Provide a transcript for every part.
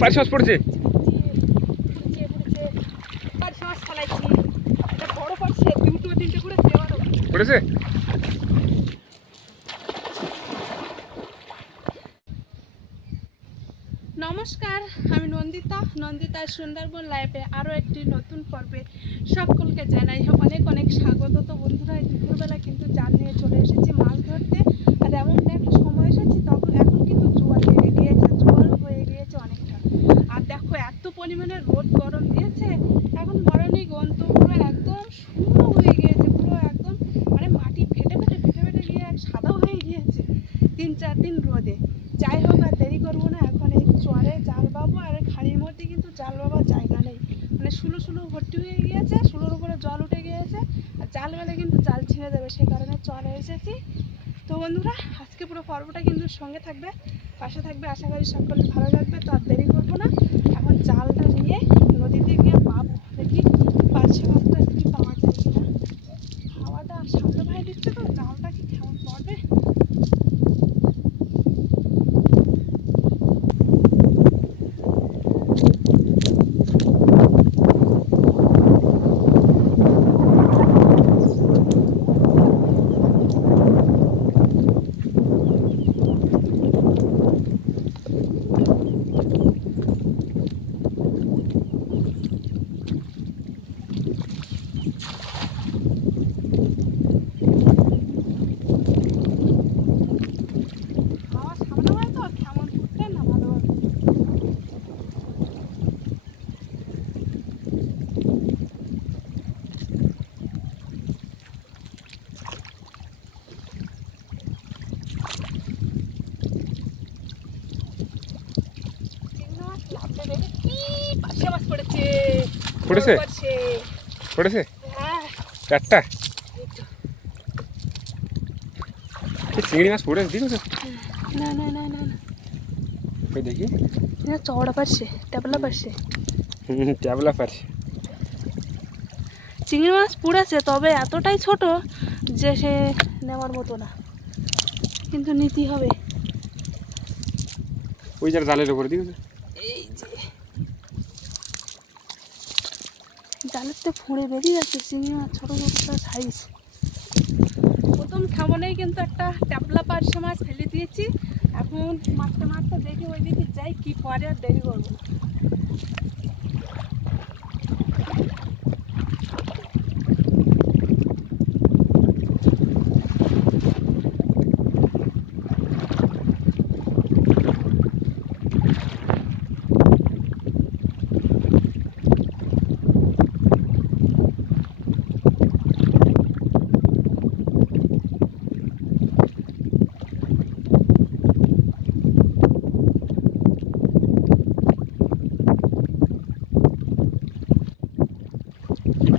পার্শে মাছ পড়েছে। পড়েছে। নমস্কার, আমি নন্দিতার সুন্দরবন লাইফে আরও একটি নতুন পর্বে সকলকে জানাই অনেক অনেক স্বাগত। তো বন্ধুরা, দুপুরবেলা কিন্তু জাল নিয়ে চলে এসেছি মাছ ধরতে। আর এমন একটা সময় এসেছি তখন এখন কিন্তু জোয়ার লেগে গিয়েছে, জোয়ারও হয়ে গিয়েছে অনেকটা। আর দেখো এত পরিমাণে রোদ গরম দিয়েছে, এখন মরণী গন্তব্য একদম শুকনো হয়ে গিয়েছে, পুরো একদম মানে মাটি ফেটে গিয়ে সাদাও হয়ে গিয়েছে 3-4 দিন রোদে। যাই হোক, আর দেরি করবো না, এখন এই চরে জাল পাবো। আর খাড়ির মধ্যে কিন্তু জাল পাবার জায়গা নেই, মানে শুলো ভর্তি হয়ে গিয়েছে, শুলোর উপরে জল উঠে গিয়েছে। আর জাল গেলে কিন্তু জাল ছিঁড়ে যাবে, সেই কারণে চরে এসেছি। তো বন্ধুরা, আজকে পুরো পর্বটা কিন্তু সঙ্গে থাকবে, পাশে থাকবে, আশা করি সকলে ভালো লাগবে। তো আর দেরি করবো না, এখন জালটা নিয়ে নদীতে গিয়ে পাবো, দেখি পার্শে মাছটা কি পাওয়া যায় কিনা। হাওয়াটা সামনে ভাই দিচ্ছে, তো জালটা কি কেমন পড়বে। পড়েছে পড়েছে চারটা। চিংড়ি মাছ পড়েছে, দিল তো। না না না না না, ওই দেখি চওড়া পারছে, ট্যাবলা পারছে, ট্যাবলা পারছে। চিংড়ি মাছ পুড়েছে, তবে এতটাই ছোট যে সে নেওয়ার মতো না, কিন্তু নিতে হবে। ওই যার জালের উপরে দিল। এই যে জালের তো ফুঁড়ে বেরিয়ে যাচ্ছে চিংড়ি মাছ, ছোটো ছোটো সাইজ। প্রথম খামনেই কিন্তু একটা ট্যাবলা পার্শে মাছ ফেলে দিয়েছি। এখন মারতে মারতে দেখি ওই দিকে যাই, কি পরে আর দেরি করবো না।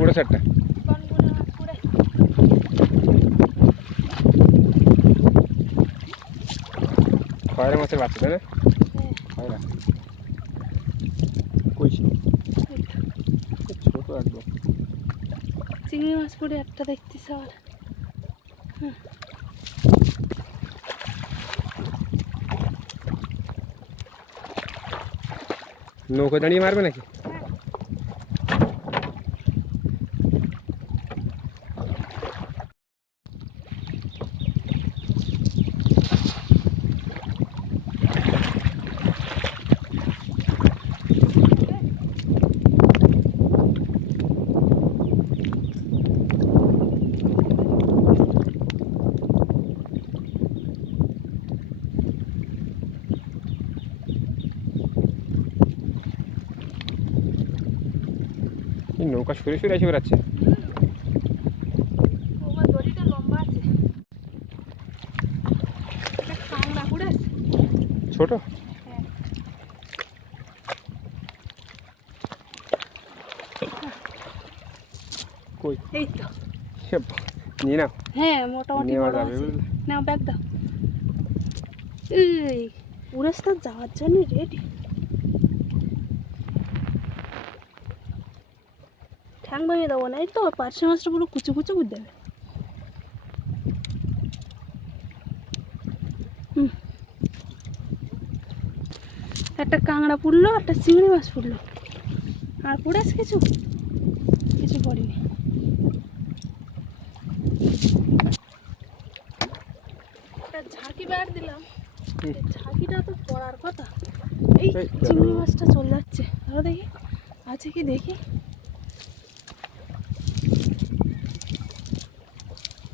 পড়েছে একটা। খয়রা মাছের বাচ্চা, তাই না? খয়রা কইছি ছোট একদম। চিংড়ি মাছ পড়ে একটা দেখতেছি। আর নৌকো দাঁড়িয়ে মারবে নাকি? নৌকা সরে সরে এসে বেড়াচ্ছে। ছোট কই? এই তো নিয়ে নাও। হ্যাঁ, মোটামুটি নাও, ব্যাগ দাও। এই উড়েস্তা যাওয়ার জন্য রেডি। ঠ্যাং ভেঙে দেবো না, এই তো পার্শে মাছটা পুরো কুচু কুচু করে দেবে। একটা কাঁকড়া পড়লো, একটা চিংড়ি মাছ পড়লো। আর পড়েছে কিছু কিছু পড়েনি। একটা ঝাঁকি বেড় দিলাম, এই ঝাঁকিটা তো পড়ার কথা। এই চিংড়ি মাছটা চলে যাচ্ছে, ধরো দেখি আছে কি দেখি।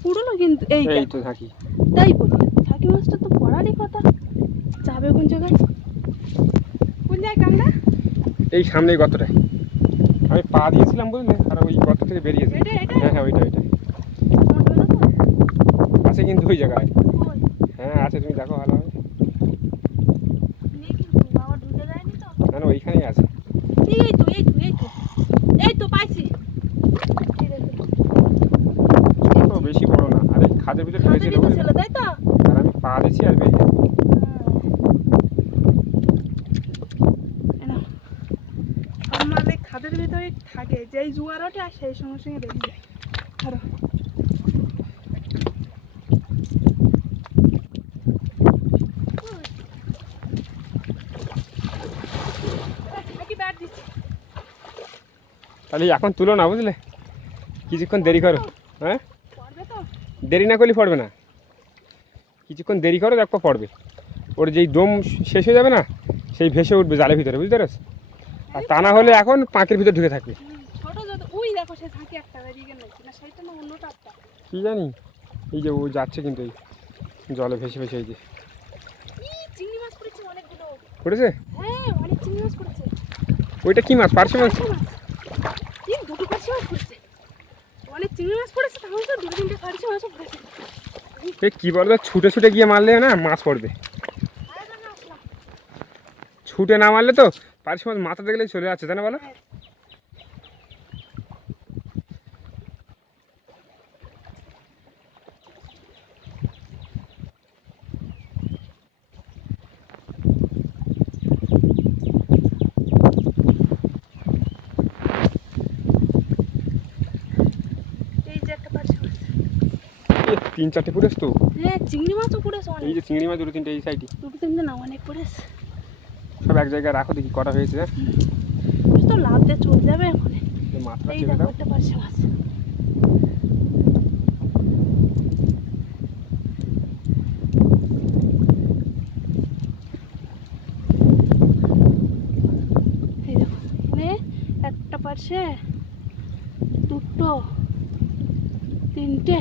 পুরনো কিন্তু এই তো ঝাঁকি, তাই বলি ঝাঁকি মাছটা তো পড়ারই কথা। যাবে কোন জায়গায়, কোন জায়গায় কাঁকড়া? এই সামনে গর্তটায় আমি পা দিয়েছিলাম বুঝলে, আর ওই গর্ত থেকে বেরিয়েছে। হ্যাঁ হ্যাঁ ওইটা আছে কিন্তু ওই জায়গায়। হ্যাঁ আছে, তুমি দেখো ভালো হবে। না না ওইখানেই আছে। এই তো পাইছি। বেশি বড় না, আরে খাদের ভিতরে ঢুকেছিল তাই তো, আর আমি পা দিয়েছি আর বেরিয়ে। আমাদের খাদের ভিতরে থাকে, যেই জোয়ার ওঠে আর সেই সঙ্গে সঙ্গে বেরিয়ে যায়। ধরো তাহলে এখন তুলো না বুঝলে, কিছুক্ষণ দেরি করো। হ্যাঁ দেরি না করলে পড়বে না, কিছুক্ষণ দেরি করো দেখো পড়বে। ওর যেই দম শেষ হয়ে যাবে না, সেই ভেসে উঠবে জালের ভিতরে, বুঝতে পারছ? আর তা না হলে এখন পাঁকের ভিতরে ঢুকে থাকবে। কি জানি, এই যে ও যাচ্ছে কিন্তু এই জলে ভেসে ভেসে। এই যে পড়েছে, ওইটা কি মাছ? পার্শে মাছ। কি বলতো, ছুটে ছুটে গিয়ে মারলে না মাছ পড়বে, ছুটে না মারলে তো পার্শে মাছ মাথা দেখলেই চলে যাচ্ছে, তাই না বলো? তিন চারটে পড়েছে তো। হ্যাঁ চিংড়ি মাছও পড়েছে অনেক। এই যে চিংড়ি মাছ দুটো তিনটে এই সাইডে, দুটো তিনটে না অনেক পড়েছে। সব এক জায়গায় রাখো, দেখি কটা হয়েছে। তো লাভ দিয়ে চলে যাবে এখন। মাথা এই ছেড়ে দেখো দাও। একটা পার্শে মাছ। এই দেখো এখানে একটা পার্শে, দুটো, তিনটে,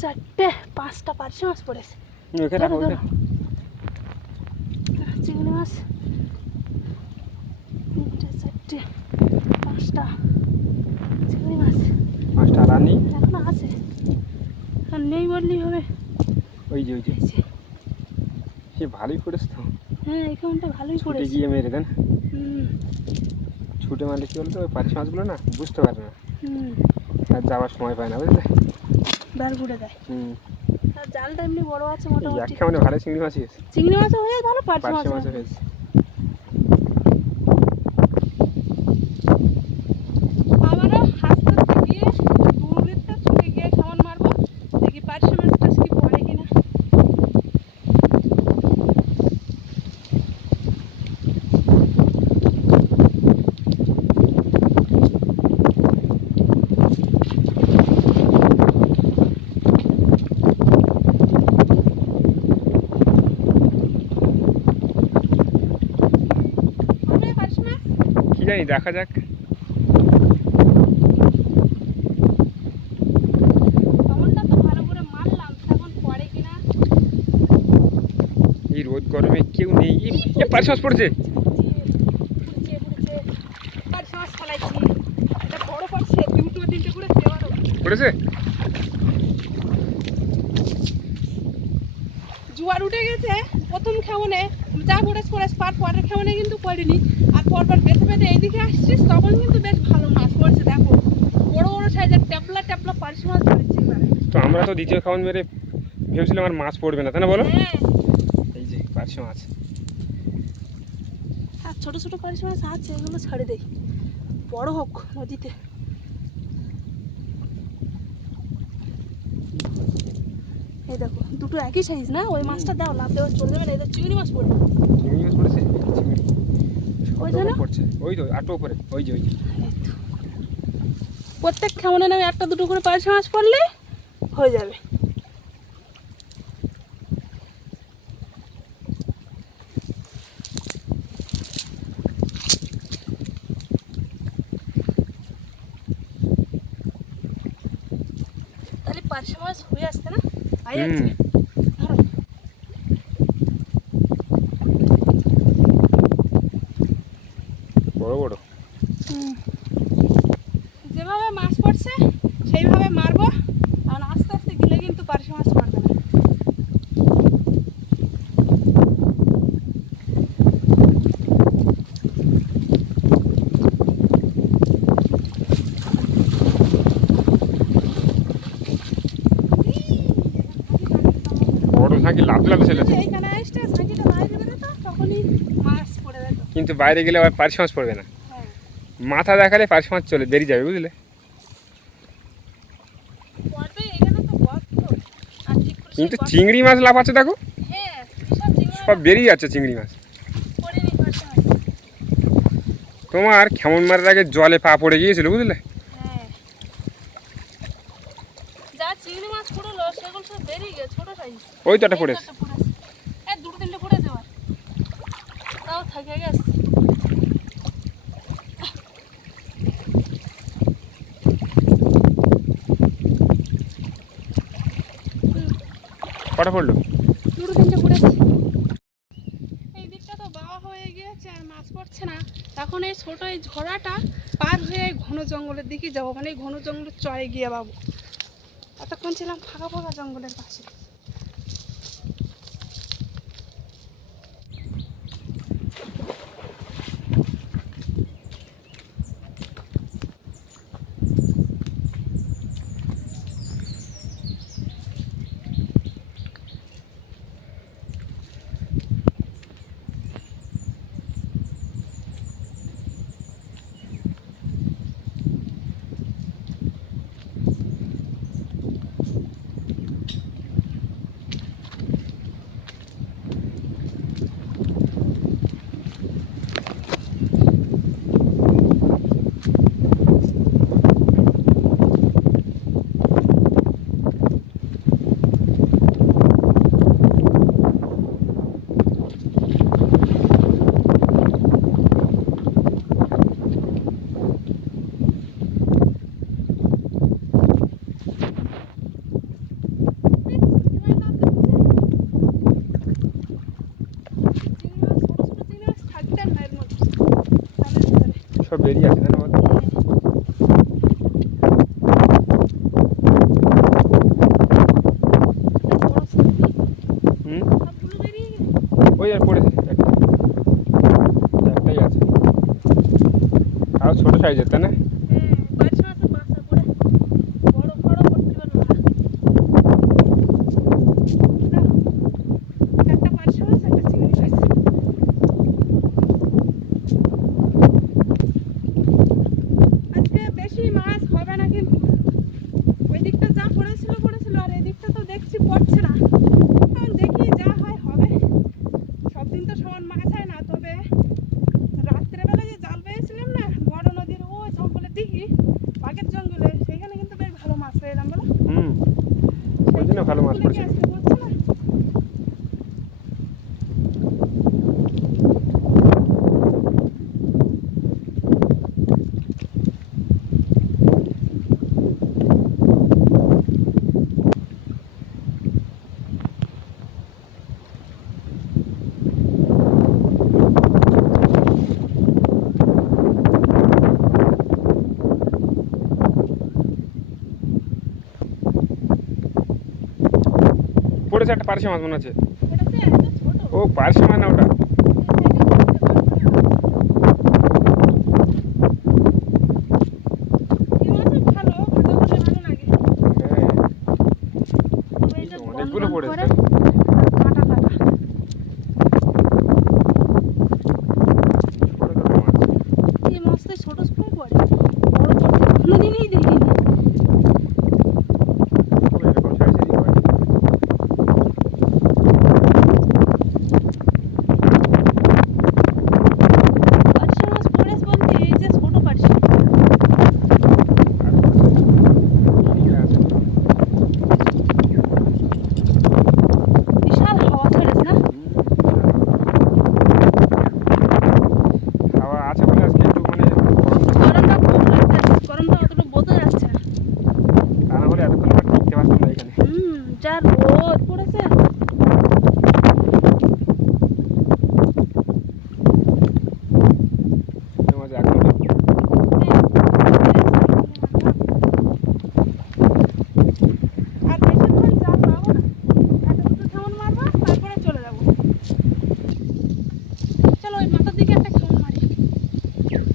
চারটে, পাঁচটা পার্শে মাছ পড়েছে। চিংড়ি মাছ তিনটে, চারটে, পাঁচটা চিংড়ি মাছ। পাঁচটা আর নেই, এখনো আছে, আর নেই বললেই হবে। ওই যে সে ভালোই পড়েছে তো। হ্যাঁ এখানটা ভালোই ছুটে পড়েছে। গিয়ে মেরে দেন। ছুটে মারলে কি বলতো, ওই পার্শে মাছগুলো না বুঝতে পারে না, আর যাওয়ার সময় পায় না, বুঝলে? বের ঘুরে দেয়। আর জালটা এমনি বড় আছে মোটামুটি। মানে ভালো চিংড়ি মাছই আছে। চিংড়ি মাছও হয়ে ভালো, পার্শে পার্শে মাছও মাছও হয়েছে। হয়েছে। আবারও হাসতে গিয়ে দূরেরটা ছুটে গিয়ে সামান মারবো, দেখি পার্শে মাছটা কি পড়ে কিনা। কি জানি, দেখা যাক। এই রোদ গরমে কেউ নেই, পার্শে মাছ পড়েছে। পড়েছে, জোয়ার উঠে গেছে প্রথম খেমনে, যা পড়েছে পরের খেমনে কিন্তু পড়েনি। আর পরপর বেঁধে বেঁধে এইদিকে আসছিস তখন কিন্তু বেশ ভালো মাছ পড়ছে। দেখো বড় বড় সাইজের ট্যাপলা ট্যাপলা পার্শে মাছ পড়েছে। তো আমরা তো দ্বিতীয় খাওয়ান মেরে ভেবেছিলাম আর মাছ পড়বে না, তাই না বলো? হ্যাঁ এই যে পার্শে মাছ। আর ছোট ছোট পার্শে মাছ আছে, এগুলো ছাড়ে দেই, বড় হোক নদীতে। এই দেখো দুটো একই সাইজ না, ওই মাছটা দাও, লাভ দেওয়া চলে যাবে না। এদের চিংড়ি মাছ পড়বে। চিংড়ি মাছ পড়েছে, চিংড়ি পড়ছে, ওই তো আটো উপরে, ওই যে প্রত্যেক খেমনে নেবে একটা দুটো করে পার্শে মাছ পড়লে হয়ে যাবে। তাহলে পার্শে মাছ হয়ে আসছে না? আই আছে ধরো। বড় বড়। যেভাবে মাছ পড়ছে সেইভাবে মারবো, আর আস্তে আস্তে গেলে কিন্তু পার্শে মাছ পড়বে না। বড় ঝাঁকি লাভ লাভ ছেলেছে, এইখানে আসতে ঝাঁকিটা বাইরে বেরোতো তখনই মাছ পড়ে যেত। কিন্তু বাইরে গেলে আবার পার্শে মাছ পড়বে না। হ্যাঁ, মাথা দেখালে পার্শে মাছ চলে বেরিয়ে যাবে, বুঝলে? পড়বে এখানে তো গর্ত। আর ঠিক করে কিন্তু সেই গর্ত- চিংড়ি মাছ লাফাচ্ছে দেখো, হ্যাঁ, বিশাল চিংড়ি সব বেরিয়ে যাচ্ছে চিংড়ি মাছ। পড়েনি পার্শে মাছ। তোমার কেমন মারার আগে জলে পা পড়ে গিয়েছিল, বুঝলে? হ্যাঁ, যা চিংড়ি মাছ পড়লো সেগুলো সব বেরিয়ে গেছে, ছোট সাইজ। ওই তো একটা পড়েছে। এই দুটো তিনটে পড়েছে আবার, তাও থেকে গেছে। কটা পড়লো? দুটো তিনটে পড়েছে। এই দিকটা তো বাওয়া হয়ে গিয়েছে আর মাছ পড়ছে না। এখন এই ছোট এই ঝোড়াটা পার হয়ে এই ঘন জঙ্গলের দিকে যাবো, মানে এই ঘন জঙ্গলের চয়ে গিয়ে পাবো। এতক্ষণ ছিলাম ফাঁকা ফাঁকা জঙ্গলের পাশে। সব বেরিয়ে আছে, জানো? হুম, ওই আর পড়েছে একটা, একটাই আছে। আর ছোট সাইজের, তাই না? বেশি মাছ হবে না, কিন্তু ওই দিকটা যা পড়েছিল আর এই দিকটা তো দেখছি পড়ছে না। এখন দেখি যা হয় হবে, সব দিন তো সমান মাছ হয় না। তবে রাত্রেবেলা যে জাল পেয়েছিলাম না বড় নদীর ওই জঙ্গলের দিকে, বাগের জঙ্গলে, সেখানে কিন্তু বেশ ভালো মাছ পেয়েলাম বলো। হুম, ওই জন্য ভালো মাছ পড়ছে। আজকে পড়ছে না। পড়েছে একটা পার্শে মাছ মনে হচ্ছে। পড়েছে এত ছোট। ও পার্শে মাছ না ওটা। এই মাছও ভালো, ভালো হলে ভালো লাগে। হ্যাঁ, ওই যে অনেকগুলো গন গন পড়েছে। করে, কাটা কাটা। ছোট ছোট মাছ। এই মাছটা ছোট ছোটই পড়ে, বড় বড় কোনোদিনই দেখিনি। সব এরকম সাইজেরই হয়।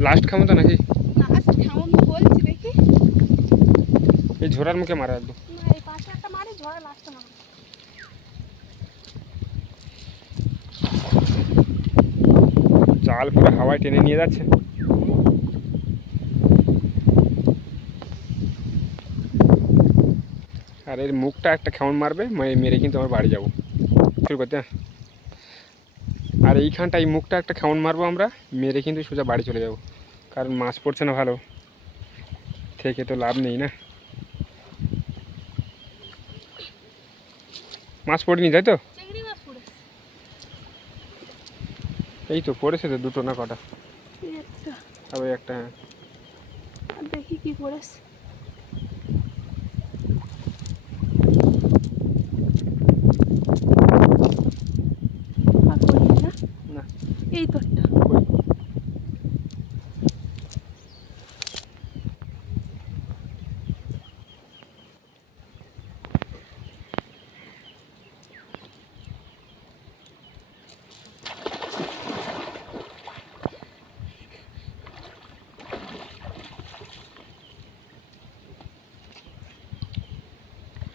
লাস্ট খামো তো নাকি? লাস্ট খাউন তো বলছি, দেখি। এই ঝোড়ার মুখে মারা একদম। না, এই পাশে একটা মারি, ঝড়ে লাস্টে মারি। জাল পুরো হাওয়ায় টেনে নিয়ে যাচ্ছে। আর এর মুখটা একটা খেমন মারবে, মেরে কিন্তু আমার বাড়ি যাবো শুরু করতে। আর এইখানটা এই মুখটা একটা খেমন মারবো আমরা, মেরে কিন্তু সোজা বাড়ি চলে যাব। কারণ মাছ পড়ছে না ভালো, থেকে তো লাভ নেই না। মাছ পড়িনি তাই তো? চিংড়ি মাছ পড়েছে। এই তো পড়েছে তো, দুটো না কটা? এই একটা। আর ওই একটা। হ্যাঁ, আর দেখি কি পড়েছে। আর পড়েনি না? না। এই তো একটা। কই?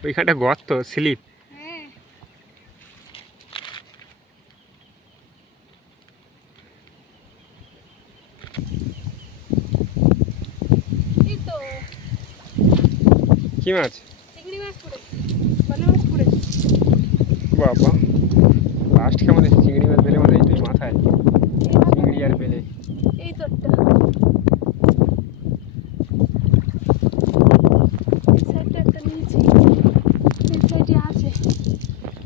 ওইখানটা গর্ত, স্লিপ। হ্যাঁ। এই তো কি মাছ? চিংড়ি মাছ পড়েছে, বালি মাছ পড়েছে। বাবা, লাস্ট কেমন আছে? চিংড়ি মাছ বেলে মাছ, এই তুই মাথায় চিংড়ি আর বেলে। এই তো একটা। এই সাইডটা একটা নিয়েছি, এই সাইডে আছে।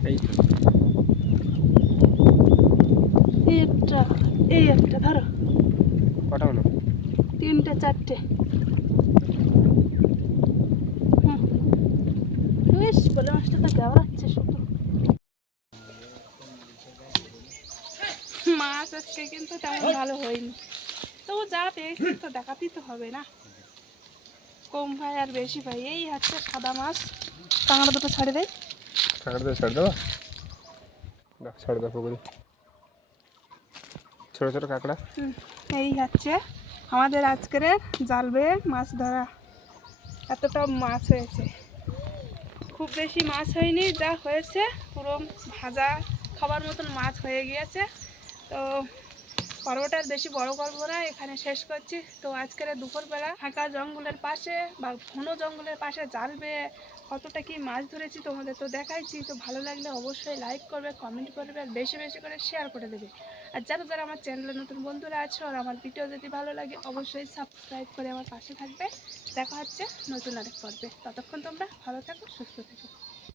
এই তো এই একটা, এই একটা ধরো। কটা হলো? 3টে 4টে। বেশ, বলে মাছটা তো গাওয়াচ্ছে শুধু। মাছ আজকে কিন্তু তেমন ভালো হয়নি, তবু যা পেয়েছি তো দেখাতেই তো হবে না। কম ভাই আর বেশি ভাই, এই হচ্ছে সাদা মাছ। কাঁকড়া দুটো ছাড়ে দেয়। কাঁকড়া দিয়ে ছাড় দেবো? দেখ, ছাড় দেবো পুকুরি। ছোটো ছোটো কাঁকড়া। এই হচ্ছে আমাদের আজকের জাল বেয়ে মাছ ধরা। এতটা মাছ হয়েছে, খুব বেশি মাছ হয়নি, যা হয়েছে পুরো ভাজা খাবার মতন মাছ হয়ে গিয়েছে। তো পর্বটা আর বেশি বড় করবো না, এখানে শেষ করছি। তো আজকের দুপুরবেলা ফাঁকা জঙ্গলের পাশে বা ঘন জঙ্গলের পাশে জাল বেয়ে কতটা কি মাছ ধরেছি তোমাদের তো দেখাইছি। তো ভালো লাগলে অবশ্যই লাইক করবে, কমেন্ট করবে, আর বেশি বেশি করে শেয়ার করে দেবে। আর যারা যারা আমার চ্যানেলে নতুন বন্ধুরা আছো আর আমার ভিডিও যদি ভালো লাগে অবশ্যই সাবস্ক্রাইব করে আমার পাশে থাকবে। দেখা হচ্ছে নতুন আরেক পর্বে। ততক্ষণ তোমরা ভালো থাকো, সুস্থ থাকো।